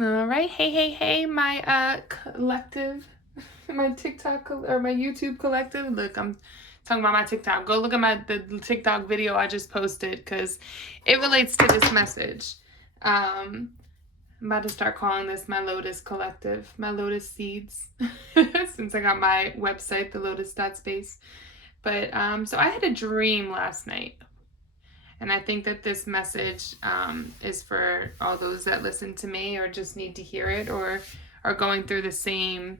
All right. Hey, my collective, my TikTok or my YouTube collective. Look, I'm talking about my TikTok. Go look at the TikTok video I just posted because it relates to this message. I'm about to start calling this my Lotus Collective, my Lotus Seeds, since I got my website, the Lotus.space. But so I had a dream last night. And I think that this message is for all those that listen to me or just need to hear it or are going through the same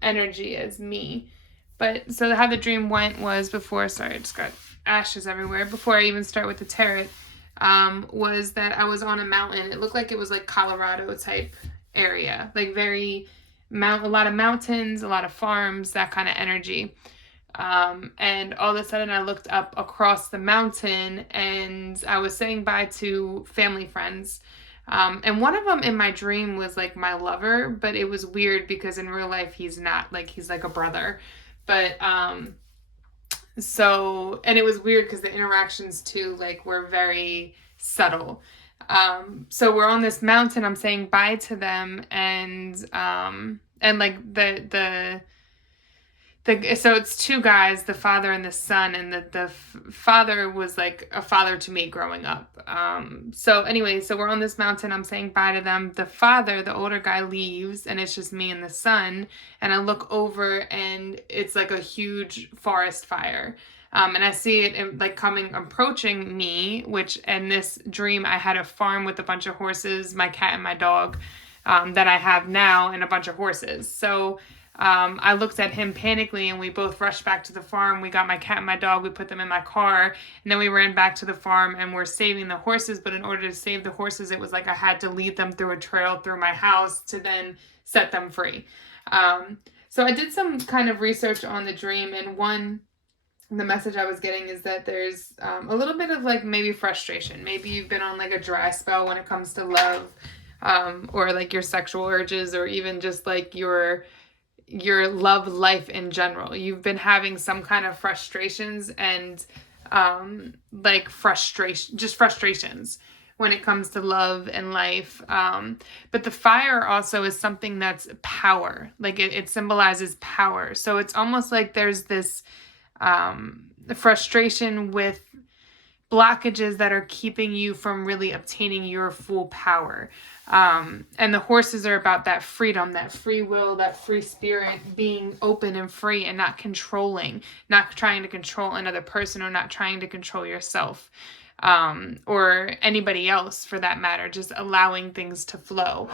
energy as me. But so how the dream went was before, sorry, I just got ashes everywhere. Before I even start with the tarot, was that I was on a mountain. It looked like it was like Colorado type area, like a lot of mountains, a lot of farms, that kind of energy. And all of a sudden I looked up across the mountain and I was saying bye to family friends. And one of them in my dream was like my lover, but it was weird because in real life he's not, like he's like a brother. But and it was weird because the interactions too like were very subtle. So we're on this mountain, I'm saying bye to them, and like so it's two guys, the father and the son, and the father was like a father to me growing up. So anyway, so we're on this mountain, I'm saying bye to them. The father, the older guy, leaves and it's just me and the son, and I look over and it's like a huge forest fire. And I see it like approaching me, which in this dream I had a farm with a bunch of horses, my cat and my dog, that I have now, and a bunch of horses. So I looked at him panically and we both rushed back to the farm. We got my cat and my dog, we put them in my car, and then we ran back to the farm and we're saving the horses. But in order to save the horses, it was like I had to lead them through a trail through my house to then set them free. So I did some kind of research on the dream, and the message I was getting is that there's a little bit of like maybe frustration. Maybe you've been on like a dry spell when it comes to love, or like your sexual urges, or even just like your love life in general. You've been having some kind of frustrations and like frustrations when it comes to love and life. But the fire also is something that's power. Like it symbolizes power. So it's almost like there's this frustration with blockages that are keeping you from really obtaining your full power. And the horses are about that freedom, that free will, that free spirit, being open and free and not controlling, not trying to control another person, or not trying to control yourself, or anybody else for that matter, just allowing things to flow.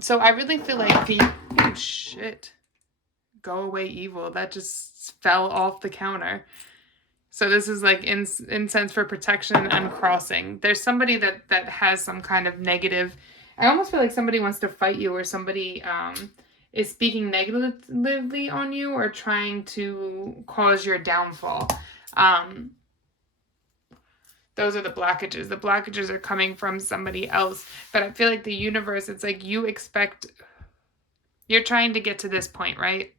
So I really feel like oh shit, go away evil, that just fell off the counter. So this is like incense for protection and uncrossing. There's somebody that has some kind of negative. I almost feel like somebody wants to fight you, or somebody is speaking negatively on you or trying to cause your downfall. Those are the blockages. The blockages are coming from somebody else. But I feel like the universe, it's like you're trying to get to this point, right?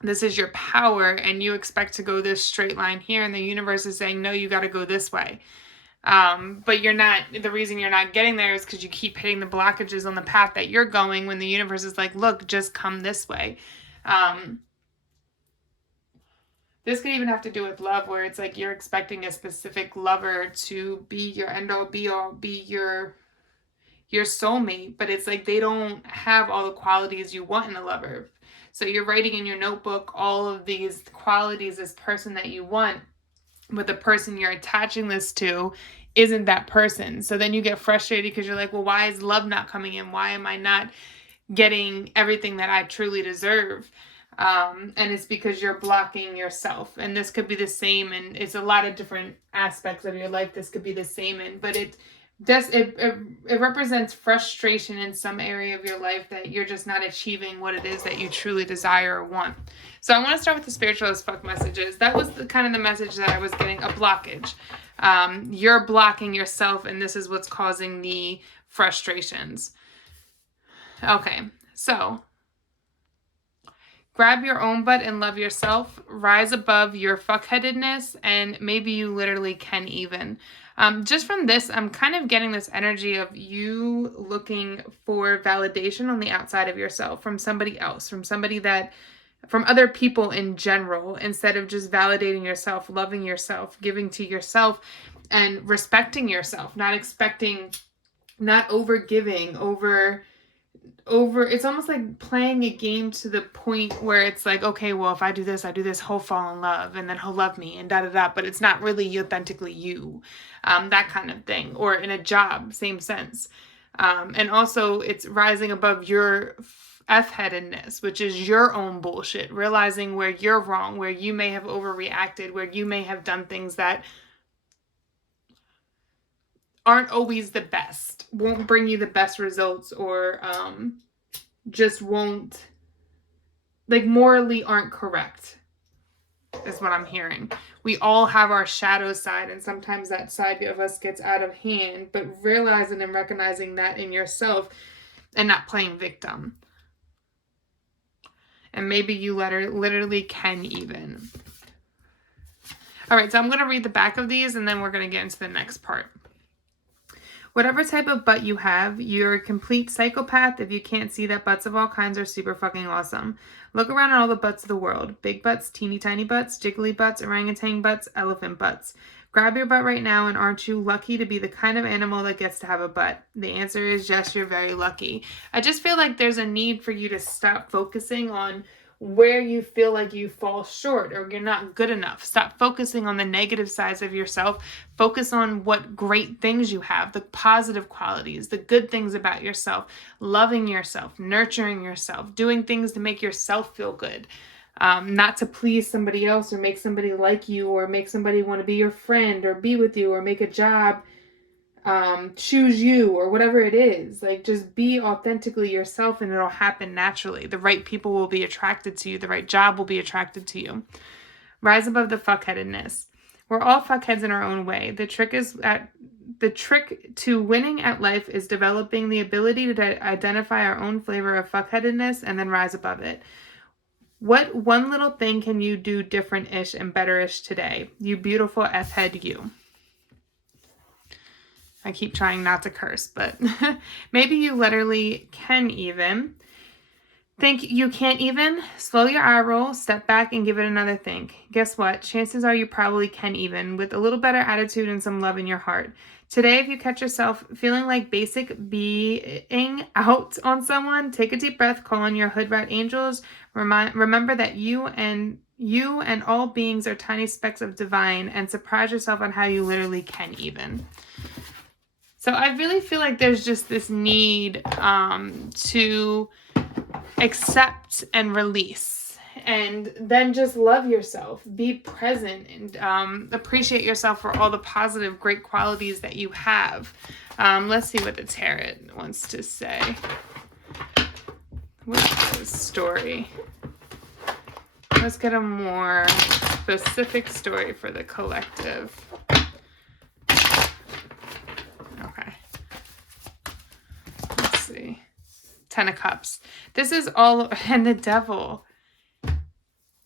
This is your power and you expect to go this straight line here, and the universe is saying, no, you got to go this way. But you're not, the reason you're not getting there is because you keep hitting the blockages on the path that you're going, when the universe is like, look, just come this way. This could even have to do with love, where it's like you're expecting a specific lover to be your end all be all, be your soulmate, but it's like they don't have all the qualities you want in a lover. So you're writing in your notebook all of these qualities, this person that you want, but the person you're attaching this to isn't that person. So then you get frustrated because you're like, well, why is love not coming in? Why am I not getting everything that I truly deserve? And it's because you're blocking yourself. And this could be the same, and it's a lot of different aspects of your life this could be the same in, but it represents frustration in some area of your life that you're just not achieving what it is that you truly desire or want. So I want to start with the spiritual as fuck messages. That was the kind of the message that I was getting, a blockage. You're blocking yourself, and this is what's causing the frustrations. Okay, so grab your own butt and love yourself. Rise above your fuckheadedness, and maybe you literally can even. Just from this, I'm kind of getting this energy of you looking for validation on the outside of yourself from somebody else, from other people in general, instead of just validating yourself, loving yourself, giving to yourself, and respecting yourself, not over giving, over it's almost like playing a game to the point where it's like, okay, well, if I do this, he'll fall in love and then he'll love me and da-da-da, but it's not really authentically you, that kind of thing. Or in a job, same sense. And also it's rising above your F-headedness, which is your own bullshit, realizing where you're wrong, where you may have overreacted, where you may have done things that aren't always the best, won't bring you the best results, or just won't, like, morally aren't correct, is what I'm hearing. We all have our shadow side, and sometimes that side of us gets out of hand, but realizing and recognizing that in yourself and not playing victim. And maybe you literally can even. All right, so I'm going to read the back of these, and then we're going to get into the next part. Whatever type of butt you have, you're a complete psychopath if you can't see that butts of all kinds are super fucking awesome. Look around at all the butts of the world. Big butts, teeny tiny butts, jiggly butts, orangutan butts, elephant butts. Grab your butt right now, and aren't you lucky to be the kind of animal that gets to have a butt? The answer is yes, you're very lucky. I just feel like there's a need for you to stop focusing on where you feel like you fall short or you're not good enough. Stop focusing on the negative sides of yourself. Focus on what great things you have, the positive qualities, the good things about yourself, loving yourself, nurturing yourself, doing things to make yourself feel good. Not to please somebody else or make somebody like you or make somebody want to be your friend or be with you or make a job choose you or whatever it is. Like, just be authentically yourself and it'll happen naturally. The right people will be attracted to you. The right job will be attracted to you. Rise above the fuckheadedness. We're all fuckheads in our own way. The trick to winning at life is developing the ability to identify our own flavor of fuckheadedness and then rise above it. What one little thing can you do different-ish and better-ish today? You beautiful F-head you. I keep trying not to curse, but maybe you literally can even. Think you can't even? Slow your eye roll, step back, and give it another think. Guess what? Chances are you probably can even, with a little better attitude and some love in your heart. Today, if you catch yourself feeling like basic being out on someone, take a deep breath, call on your hood rat angels. Remember that you and all beings are tiny specks of divine, and surprise yourself on how you literally can even. So I really feel like there's just this need to accept and release, and then just love yourself, be present, and appreciate yourself for all the positive, great qualities that you have. Let's see what the tarot wants to say. What's the story? Let's get a more specific story for the collective. Okay. Let's see. 10 of Cups. This is all, and the Devil.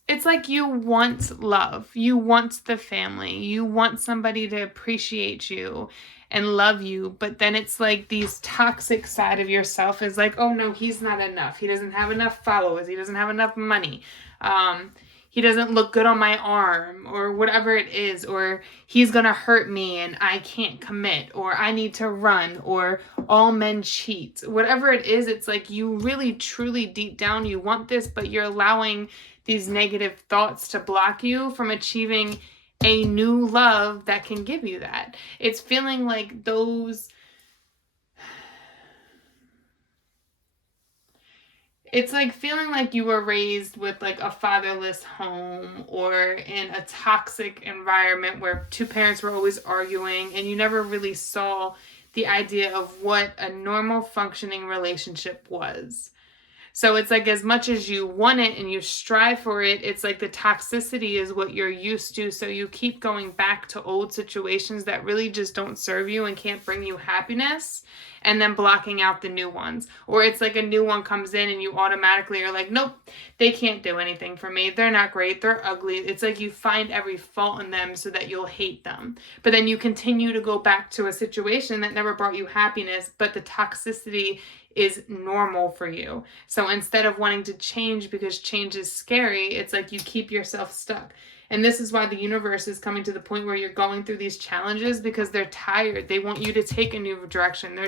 It's like you want love. You want the family. You want somebody to appreciate you and love you. But then it's like these toxic side of yourself is like, oh no, he's not enough. He doesn't have enough followers. He doesn't have enough money. He doesn't look good on my arm, or whatever it is, or he's going to hurt me and I can't commit, or I need to run, or all men cheat. Whatever it is, it's like you really, truly, deep down, you want this, but you're allowing these negative thoughts to block you from achieving a new love that can give you that. It's feeling like those... It's like feeling like you were raised with like a fatherless home or in a toxic environment where two parents were always arguing and you never really saw the idea of what a normal functioning relationship was. So it's like as much as you want it and you strive for it, it's like the toxicity is what you're used to. So you keep going back to old situations that really just don't serve you and can't bring you happiness. and then blocking out the new ones. Or it's like a new one comes in and you automatically are like, nope, they can't do anything for me. They're not great. They're ugly. It's like you find every fault in them so that you'll hate them. But then you continue to go back to a situation that never brought you happiness, but the toxicity is normal for you. So instead of wanting to change because change is scary, it's like you keep yourself stuck. And this is why the universe is coming to the point where you're going through these challenges, because they're tired. They want you to take a new direction.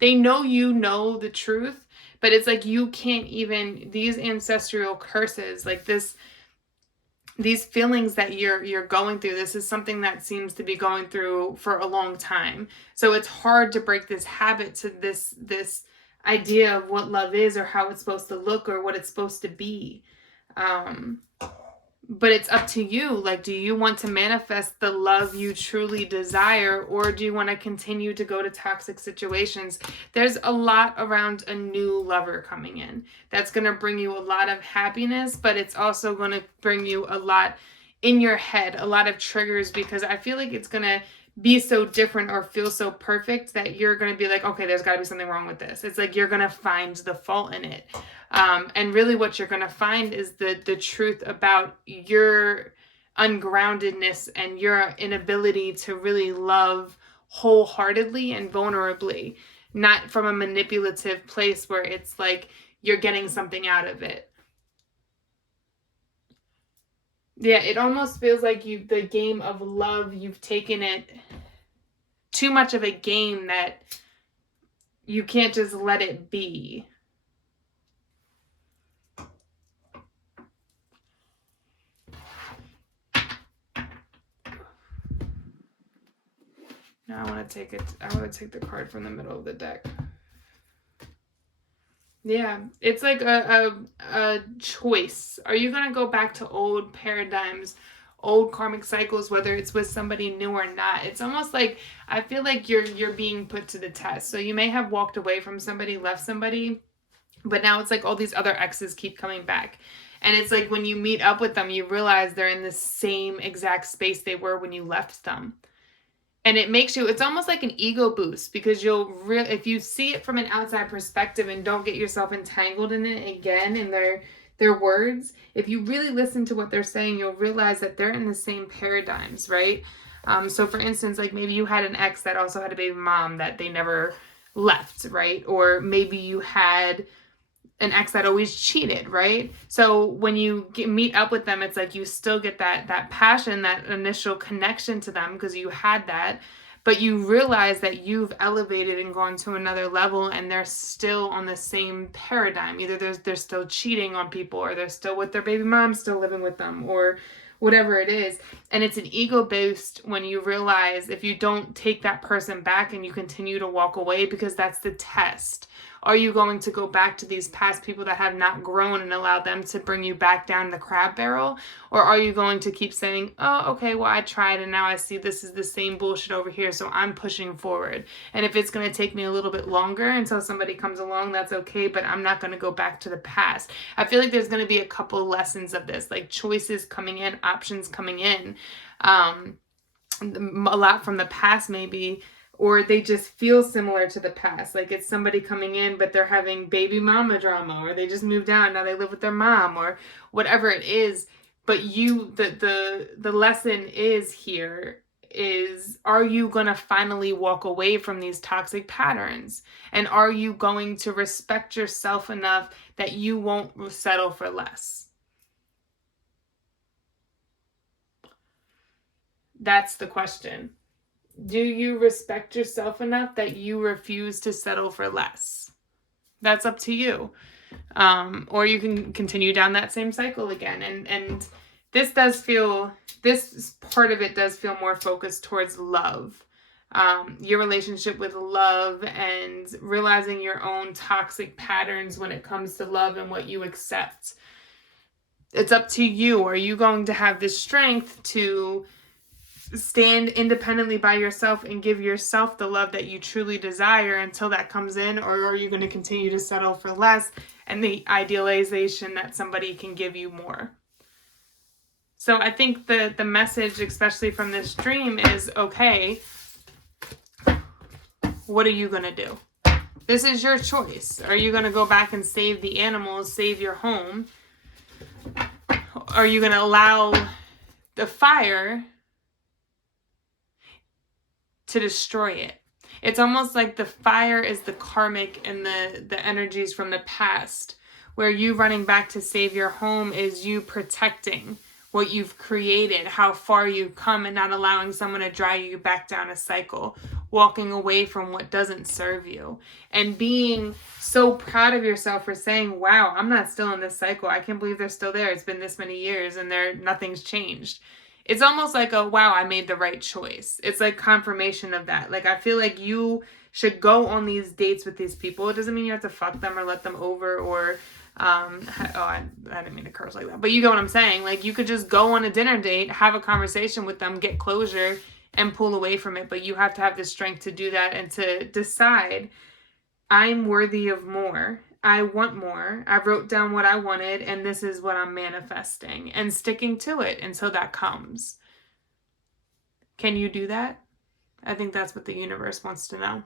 They know you know the truth, but it's like you can't even, these ancestral curses, like these feelings that you're going through, this is something that seems to be going through for a long time. So it's hard to break this habit to this idea of what love is, or how it's supposed to look, or what it's supposed to be. But it's up to you. Like, do you want to manifest the love you truly desire, or do you want to continue to go to toxic situations? There's a lot around a new lover coming in that's going to bring you a lot of happiness, but it's also going to bring you a lot in your head, a lot of triggers, because I feel like it's going to be so different or feel so perfect that you're going to be like, okay, there's got to be something wrong with this. It's like you're going to find the fault in it. And really what you're going to find is the truth about your ungroundedness and your inability to really love wholeheartedly and vulnerably, not from a manipulative place where it's like you're getting something out of it. Yeah, it almost feels like the game of love, you've taken it too much of a game that you can't just let it be. Now I want to take the card from the middle of the deck. Yeah, it's like a choice. Are you going to go back to old paradigms, old karmic cycles, whether it's with somebody new or not? It's almost like, I feel like you're being put to the test. So you may have walked away from somebody, left somebody, but now it's like all these other exes keep coming back. And it's like when you meet up with them, you realize they're in the same exact space they were when you left them. And it makes you, it's almost like an ego boost, because if you see it from an outside perspective and don't get yourself entangled in it again in their words, if you really listen to what they're saying, you'll realize that they're in the same paradigms, right? So for instance, like maybe you had an ex that also had a baby mom that they never left, right? Or maybe you had an ex that always cheated, right? So when you meet up with them, it's like you still get that passion, that initial connection to them because you had that, but you realize that you've elevated and gone to another level, and they're still on the same paradigm. Either they're still cheating on people, or they're still with their baby mom, still living with them, or whatever it is. And it's an ego boost when you realize, if you don't take that person back and you continue to walk away, because that's the test. Are you going to go back to these past people that have not grown and allow them to bring you back down the crab barrel? Or are you going to keep saying, oh, okay, well, I tried and now I see this is the same bullshit over here, so I'm pushing forward. And if it's going to take me a little bit longer until somebody comes along, that's okay, but I'm not going to go back to the past. I feel like there's going to be a couple lessons of this, like choices coming in, options coming in, a lot from the past maybe, or they just feel similar to the past. Like it's somebody coming in, but they're having baby mama drama, or they just moved out, now they live with their mom, or whatever it is. But the lesson is, are you going to finally walk away from these toxic patterns? And are you going to respect yourself enough that you won't settle for less? That's the question. Do you respect yourself enough that you refuse to settle for less? That's up to you. Or you can continue down that same cycle again. And this part of it does feel more focused towards love. Your relationship with love, and realizing your own toxic patterns when it comes to love and what you accept. It's up to you. Are you going to have the strength to stand independently by yourself and give yourself the love that you truly desire until that comes in? Or are you going to continue to settle for less and the idealization that somebody can give you more? So I think the message, especially from this dream, is, okay, what are you going to do? This is your choice. Are you going to go back and save the animals, save your home? Are you going to allow the fire to destroy it? It's almost like the fire is the karmic and the energies from the past, where you running back to save your home is you protecting what you've created, how far you've come, and not allowing someone to drag you back down a cycle, walking away from what doesn't serve you, and being so proud of yourself for saying, wow, I'm not still in this cycle. I can't believe they're still there. It's been this many years and nothing's changed. It's almost like a, wow, I made the right choice. It's like confirmation of that. Like, I feel like you should go on these dates with these people. It doesn't mean you have to fuck them or let them over or I didn't mean to curse like that, but you get what I'm saying. Like, you could just go on a dinner date, have a conversation with them, get closure, and pull away from it. But you have to have the strength to do that and to decide, I'm worthy of more. I want more. I wrote down what I wanted, and this is what I'm manifesting, and sticking to it until that comes. Can you do that? I think that's what the universe wants to know.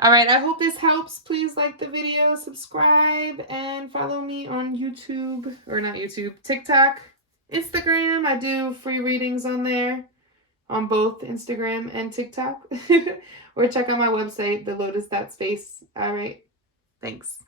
All right, I hope this helps. Please like the video, subscribe, and follow me on YouTube, or not YouTube, TikTok, Instagram. I do free readings on there, on both Instagram and TikTok. Or check out my website, thelotus.space. All right, thanks.